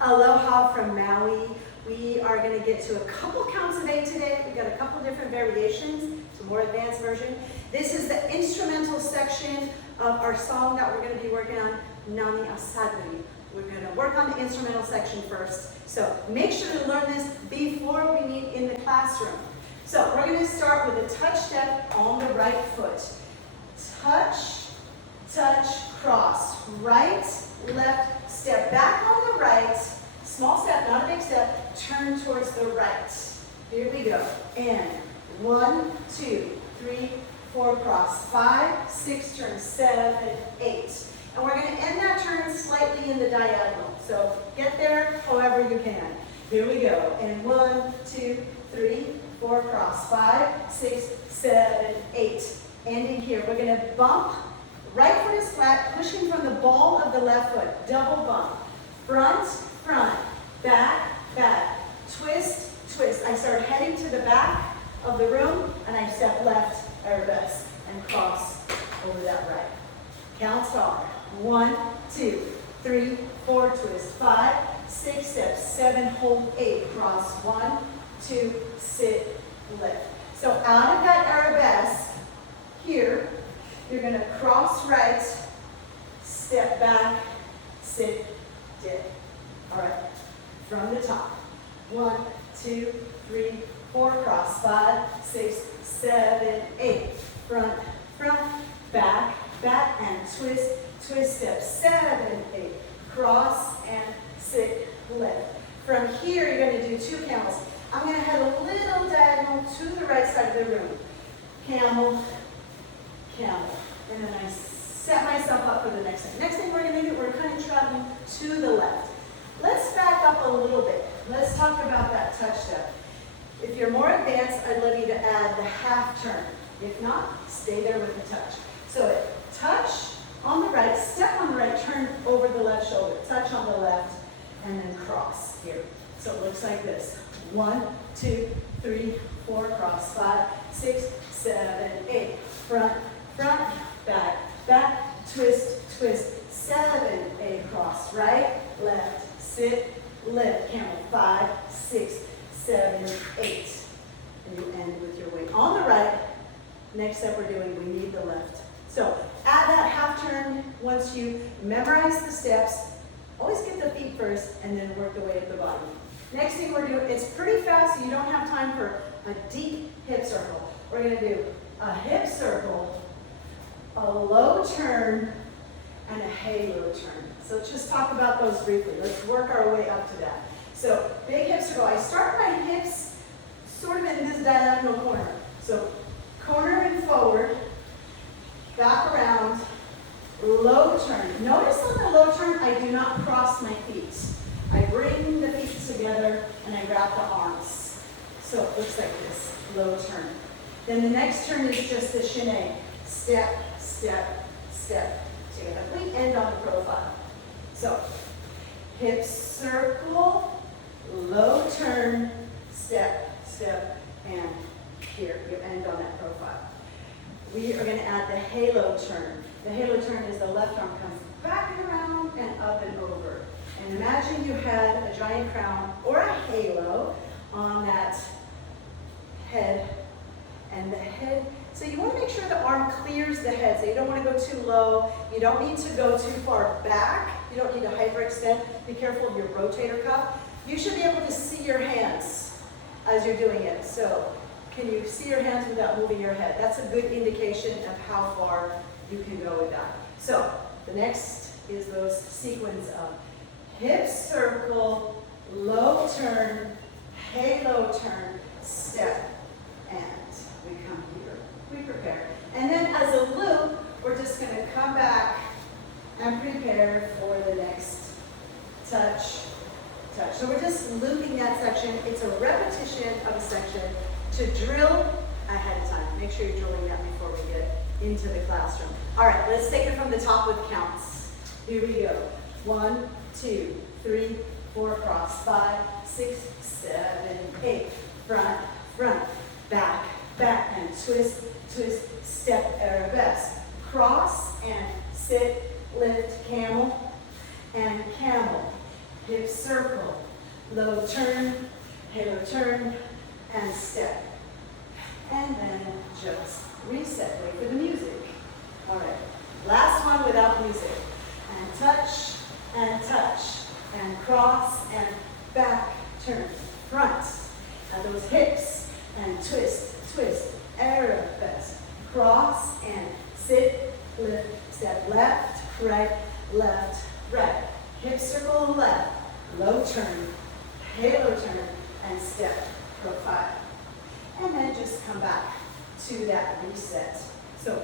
Aloha from Maui. We are going to get to a couple counts of 8 today. We've got a couple different variations, some more advanced version. This is the instrumental section of our song that we're going to be working on, Nani Asagari. We're going to work on the instrumental section first. So make sure to learn this before we meet in the classroom. So we're going to start with a touch step on the right foot. Touch, touch, cross. Right, left, step back on the right. Small step, not a big step. Turn towards the right. Here we go. And 1, 2, 3, 4, cross. 5, 6, turn. 7, 8. And we're going to end that turn slightly in the diagonal. So get there however you can. Here we go. And 1, 2, 3, 4, cross. 5, 6, 7, 8. Ending here. We're going to bump. Right foot is flat, pushing from the ball of the left foot. Double bump. Front, front. Back, back. Twist, twist. I start heading to the back of the room, and I step left, arabesque, and cross over that right. Counts are 1, 2, 3, 4, twist. 5, 6, steps. 7, hold, 8, cross. 1, 2, sit, lift. So out of that arabesque, here, you're going to cross right, step back, sit, dip. All right, from the top. 1, 2, 3, 4, cross. 5, 6, 7, 8. Front, front, back, back, and twist, twist, step. 7, 8. Cross and sit, lift. From here, you're going to do 2 camels. I'm going to head a little diagonal to the right side of the room. Camel, camel. And then I set myself up for the next thing. Next thing we're going to do, we're kind of traveling to the left. Let's back up a little bit. Let's talk about that touch step. If you're more advanced, I'd love you to add the half turn. If not, stay there with the touch. So touch on the right, step on the right, turn over the left shoulder. Touch on the left, and then cross here. So it looks like this. 1, 2, 3, 4, cross. 5, 6, 7, 8. Front, front, back, back, twist, twist. 7, 8, cross. Right, left, sit, lift. Camel. 5, 6, 7, 8. And you end with your weight on the right. Next step we're doing, we need the left. So add that half turn once you memorize the steps. Always get the feet first and then work the way up the body. Next thing we're doing, it's pretty fast, so you don't have time for a deep hip circle. We're going to do a hip circle, a low turn, and a halo turn. So let's just talk about those briefly. Let's work our way up to that. So big hip circle. I start my hips sort of in this diagonal corner. So corner and forward, back around, low turn. Notice on the low turn, I do not cross my feet. I bring the feet together and I wrap the arms. So it looks like this, low turn. Then the next turn is just the shinee. Step, step, step together. We end on the profile. So hip circle, low turn, step, step, and here you end on that profile. We are going to add the halo turn. The halo turn is the left arm comes back and around and up and over. And imagine you had a giant crown or a halo on that head. And the head, so you want to make sure the arm clears the head. So you don't want to go too low. You don't need to go too far back. You don't need to hyperextend. Be careful of your rotator cuff. You should be able to see your hands as you're doing it. So can you see your hands without moving your head? That's a good indication of how far you can go with that. So the next is those sequence of hip circle, low turn, halo turn, step, and we come here. We prepare. And then as a loop, we're just going to come back and prepare for the next touch, touch. So we're just looping that section. It's a repetition of a section to drill ahead of time. Make sure you're drilling that before we get into the classroom. All right, let's take it from the top with counts. Here we go. 1, 2, 3, 4, cross. 5, 6, 7, 8. Front, front, back, back, and twist, twist, step, arabesque. Cross and sit, lift, camel, and camel. hip circle, low turn, halo turn, and step. And then just reset, wait for the music. All right, last one without music. And touch, and cross, and back, turn, front. Now those hips, and twist, twist, arabesque, cross, and sit, lift, step, left, right, hip circle left, low turn, halo turn, and step, profile. And then just come back to that reset. So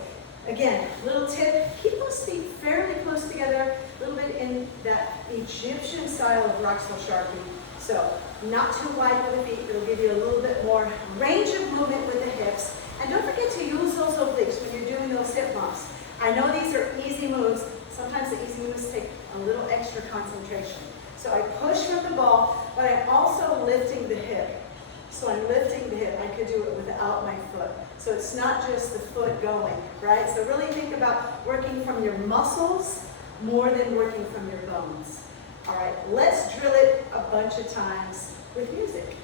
again, little tip, keep those feet fairly close together, a little bit in that Egyptian style of Roxwell Sharpie. So not too wide for the feet, it'll give you a little bit more range of movement with the hips. And don't forget to use those obliques when you're doing those hip bumps. I know these are easy moves. Sometimes the easy moves take a little extra concentration. So I push from the ball, but I'm also lifting the hip. So I'm lifting the hip. I could do it without my foot. So it's not just the foot going, right? So really think about working from your muscles more than working from your bones. All right, let's drill it a bunch of times with music.